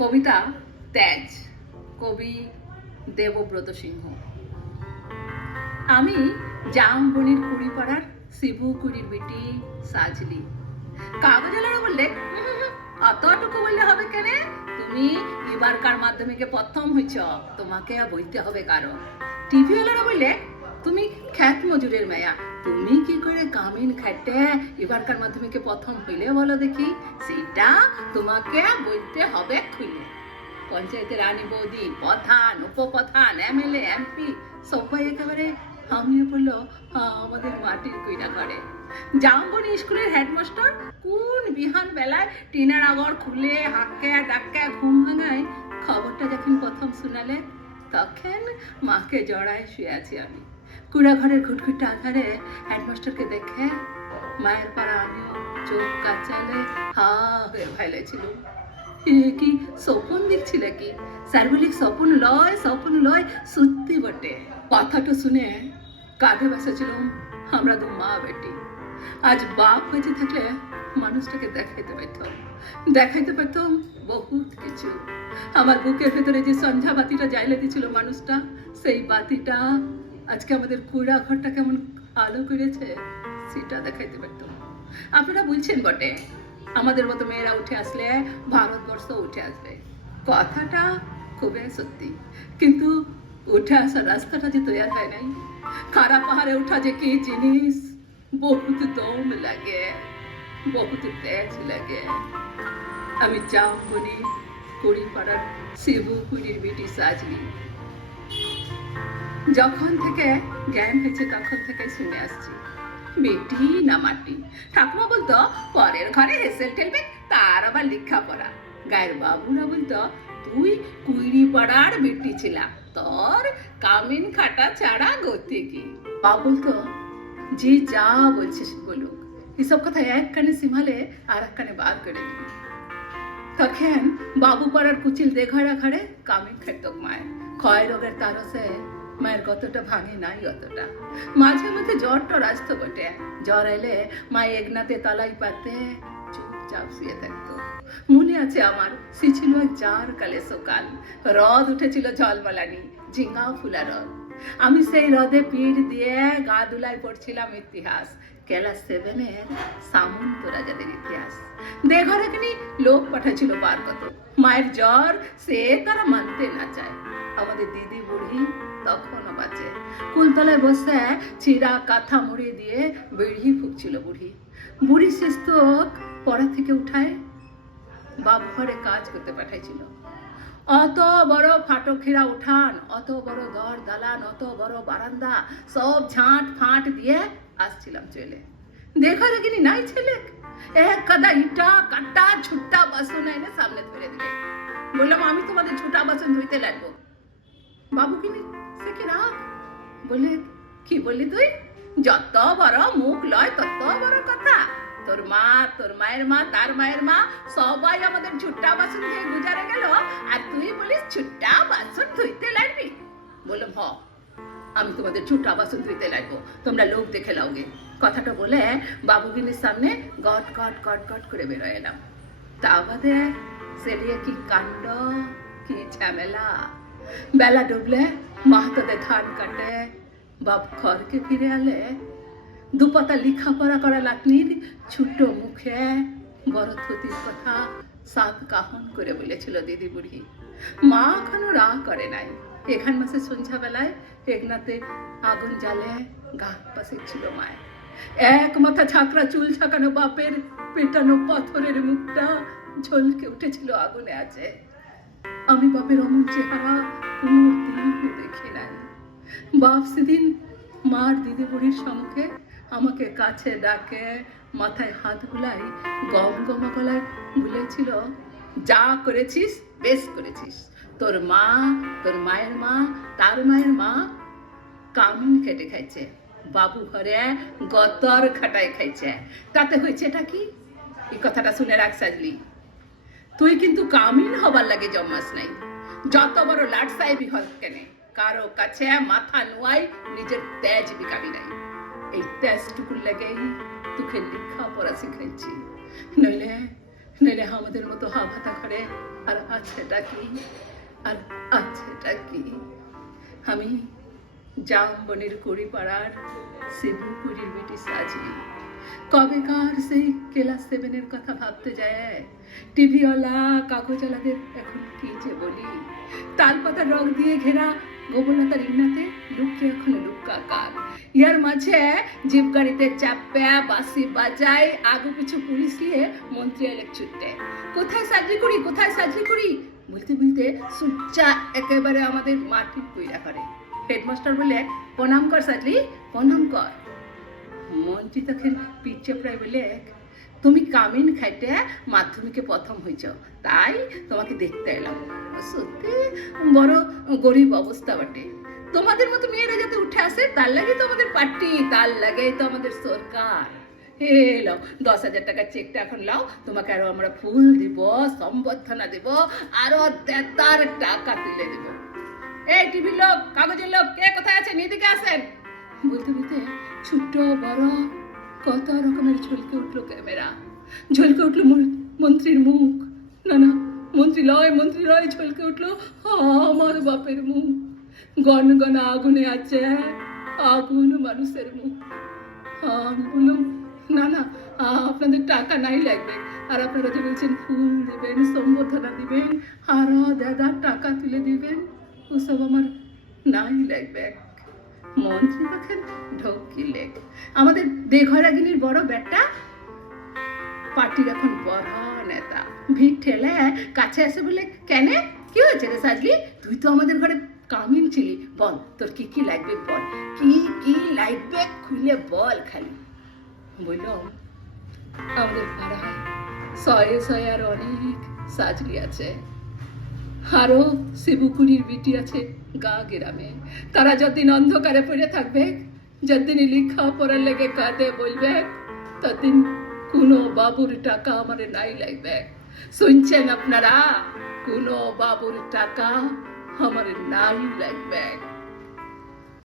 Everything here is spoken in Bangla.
কবিতা তেজ কবি দেবব্রত সিংহ। আমি জামবনির কুড়িপাড়ার শিবু কুড়ির বেটি সাজলি। কাগজালারা বললে "হুম, হুম, হুম, অতটুকু বললে হবে কেন? তুমি এবারকার মাধ্যমিকে প্রথম হইছ তোমাকে বইতে হবে কারও। টিভি ওয়ালারা বললে তুমি খ্যাত মজুরের মেয়া। তুমি কি করে কামিন খাটে এবারকার মাধ্যমিকে প্রথম হইলে বলো দেখি? সেটা তোমাকে বলতে হবে খুলে পঞ্চায়েতের রানী বৌদি প্রধান উপপ্রধান এমএলএ এমপি সবাই একেবারে হামিয়ে পড়ল "হ্যাঁ, আমাদের মাটির কইরা করে জামবনি স্কুলের হেডমাস্টার কোন বিহান বেলায় টিনার আগর খুলে হাক্কে ডাক্কে ঘুম ভাঙায়? খবরটা যখন প্রথম শুনালে তখন মাকে জড়ায় শুয়ে আছি আমি। কুড়া ঘরের ঘুটঘুটে আধারে হেডমাস্টারকে দেখে, মায়ের পাড়া আমিও চোখ কাচালে হা হয়ে ভাইলেছিল কি স্বপন দেখছিল কি স্যার বলি, স্বপন লয় স্বপন লয়, সত্যি বটে। কথাটা শুনে কাঁধে বসেছিলাম আমরা দু মা বেটি। আজ বাপ বেঁচে থাকলে মানুষটাকে দেখাইতে পারতাম। দেখাইতে পারতাম বহুত কিছু। আমার বুকের ভেতরে যে সন্ধ্যা বাতিটা জ্বাইলে দিছিল মানুষটা, সেই বাতিটা আজকে আমাদের কুড়া ঘরটা কেমন আলো করেছে, সেটা দেখাইতে পারতাম আপনারা বলছেন বটে, আমাদের মতো মেয়েরা উঠে আসলে ভারতবর্ষ উঠে আসবে। কথাটা খুবই সত্যি। কিন্তু উঠে আসার রাস্তাটা যে তৈরি হয় নাই খারা পাহাড়ে ওঠা যে কি জিনিস, বহুত দম লাগে, বহুত তেজ লাগে। আমি যাও বলি কুড়ি পাড়ার শিবু কুড়ির বেটি সাজলি যখন থেকে জ্ঞান হয়েছে তখন থেকে শুনে আসছি। বেটি না মাটি। ঠাকুমা বলতো, পরের ঘরে হেসেল ঠেলবে, তার আবার লেখা পড়া গায়ের বাবুরা বলতো, তুই কুইরি পাড়ার বেটি ছিলা, তোর কামিন খাটা ছাড়া গতি কি? বা বলতো, যে যা বলছিস বলুক এসব কথা এক কানে সিমালে আর এক কানে বার করে দিবি। তখন বাবু পাড়ার কুচিল দেঘাড়া ঘরে কামিন খেত মায়ের। ক্ষয় রোগের তারসে মায়ের কতটা ভাঙে নাই অতটা। মাঝে মধ্যে জ্বর টর আসতো বটে। জ্বর এলে মা একনাতে তালাই পাতে চুপচাপ শুয়ে থাকতো। মনে আছে আমার, সে ছিল এক জার কালে সকাল। রদ উঠেছিল ঝলমলানি, ঝিঙ্গা ফুলা রদ। আমি সেই হ্রদে পিঠ দিয়ে গা দুলাই পড়ছিলাম ইতিহাস। ক্লাস সেভেনের সামন্ত রাজাদের ইতিহাস। দেঘরে লোক পাঠাচ্ছিল বার কত। মায়ের জ্বর সে তারা মানতে না চায়। আমাদের দিদি বুড়ি তখনও বাঁচে। কুলতলায় বসে চিরা কাঁথা মুড়ি দিয়ে বেড়ি ফুকছিল বুড়ি। বুড়ি শেষ তো পড়া থেকে উঠায় বাপ ঘরে কাজ করতে পাঠাইছিল। অত বড় ফাটকিরা উঠান, অত বড় দর দালান, অত বড় বারান্দা, সব ঝাঁট ফাঁট দিয়ে আসছিলাম চলে দেখা কিনি নাই ছেলে? এক কাদা ইটা, কাটা ছুট্টা বাসন এনে সামনে ধরে দিলে। বললাম, আমি তোমাদের ছুটা বাসন ধুইতে লাগবো। বলে, কি তুই? যত বড় মুখ লয়, তত বড় কথা। তোর মা, তোর মায়ের মা, তার মায়ের মা, সবাই আমাদের ছুট্টা বাসন দিয়ে গুজারে গেল, আর তুই বলিস ছুট্টা বাসন ধুইতে লাগবি। আমি তোমাদের ছুট্টা বাসন ধুইতে লাগবো, তোমরা লোক দেখে লাওগে কথাটা বলে বাবুগিনীর সামনে গট গট গট গট করে বেরোয় এলাম। তা বাদে সেলিয়ে কি কাণ্ড, কি ঝামেলা? বেলা ডুবলে, মাহাতোদের ধান কাটে, বাপ ঘরকে ফিরে আলে। দুপাতা লেখাপড়া করা লাটনির ছোট্ট মুখে বড় থতির কথা সাত কাহন করে বলেছিল দিদি বুড়ি। মা এখনও রা করে নাই। এখান মাসে সন্ধ্যাবেলায় একনাতে আগুন জ্বালে গা পাশে ছিল মায়ের। এক মাথা ছাকরা চুল ছাকানো বাপের পেটানো পাথরের মুখটা ঝলকে উঠেছিল আগুনে আছে। আমি বাপের অমন চেহারা দিন দেখি নাই। বাপ সেদিন মার দিদি বুড়ির সম্মুখে আমাকে কাছে ডাকে, মাথায় হাত গুলাই গম গমা গলায় বলেছিল, যা করেছিস, বেশ করেছিস। তোর মা, তোর মায়ের মা, তার মায়ের মা কামিন খেটে খাইছে। বাবু ঘরে গতর খাটায় খাইছে। তাতে হয়েছে এটা কি? এই কথাটা শুনে রাখ সাজলি। তুই কিন্তু কামিন হবার লাগে জম্মাস নাই। যত বড় লাট সাহেবই হল কেনে, কারও কাছে মাথা নোয়াই, নিজের তেজ বিকাবি নাই। এই তেজটুকুর লেগেই তোকে লেখা পড়া শিখাইছি। নইলে নেলে আমাদের মতো হা ভাতা করে, আর আছেটা কি? আর আছেটা কি? আমি জামবনের কুড়ি পাড়ার শিবু কুড়ির বেটি সাজলি কবেকার সেই ক্লাস সেভেনের কথা ভাবতে যায়। টিভিওয়ালা কাগজওয়ালাদের এখন কি যে বলি। তাল পাতার রং দিয়ে ঘেরা গোবলতার ইন্নাতে লুকিয়ে এখন লুকাকার। ইয়ার মাঝে জিপ গাড়িতে চাপে বাসি বাজায়, আগু পিছু পুলিশ নিয়ে মন্ত্রী এলেক ছুটতে কোথায় সাজরি করি কোথায় সাজরি করি বলতে বলতে সুচ্চা একেবারে আমাদের মাটি কইরা করে হেডমাস্টার বলে, প্রণাম কর সাজলি, প্রণাম কর। মন্ত্রী তখন পিচ্ছে প্রায় বলে তুমি কামিন খাইতে মাধ্যমিকে প্রথম হয়েছ তাই তোমাকে দেখতে এলাম। সত্যি, বড় গরিব অবস্থা বটে। তোমাদের মতো মেয়েরা যাতে উঠে আসে, তার লাগে তো আমাদের পার্টি, তার লাগে তো আমাদের সরকার। হে লাও, দশ হাজার টাকার চেকটা এখন লাও, তোমাকে আরও আমরা ফুল দিব, সম্বর্ধনা দিব, আরও দেতার টাকা তুলে দিব। এই টিভির লোক, কাগজের লোক, কে কোথায় আছেন? এদিকে আসেন। বলতে বলতে ছোট্ট বড়, কত রকমের ঝলকে উঠল ক্যামেরা। ঝলকে উঠল মন্ত্রীর মুখ। না না মন্ত্রী লয় মন্ত্রী লয় ঝলকে উঠল আমার বাপের মুখ। গন আগুনে আছে আগুন মানুষের মুখ। আমি বললাম না না, আপনাদের টাকা নাই লাগবে। আর আপনারা যে বলছেন ফুল দেবেন, সম্বর্ধনা দিবেন, আর দাদা টাকা তুলে দিবেন, ওসব আমার নাই লাগবে। মন্ত্রী তখন ঢোকিলে আমাদের দেঘরাগিনীর বড় বেটা পার্টির এখন বড় নেতা। ভিড় ঠেলে কাছে এসে বলে কেন? কি হয়েছে রে সাজলি? তুই তো আমাদের ঘরে কামিন ছিলি। বল, তোর কি কি লাগবে বল? কি কি লাগবে খুলে বল খালি। বললাম আমাদের পাড়ায় শয়ে শয়ে আর অনেক সাজলি আছে। আরও শিবুকুড়ির বিটি আছে গা গ্রামে। তারা যতদিন অন্ধকারে পড়ে থাকবে, যতদিন লিখা পড়ার লেগে কাঁদে বলবে, ততদিন কোনো বাবুর টাকা আমার নাই লাগবে। শুনছেন আপনারা? কোনো বাবুর টাকা আমার নাই লাগবে।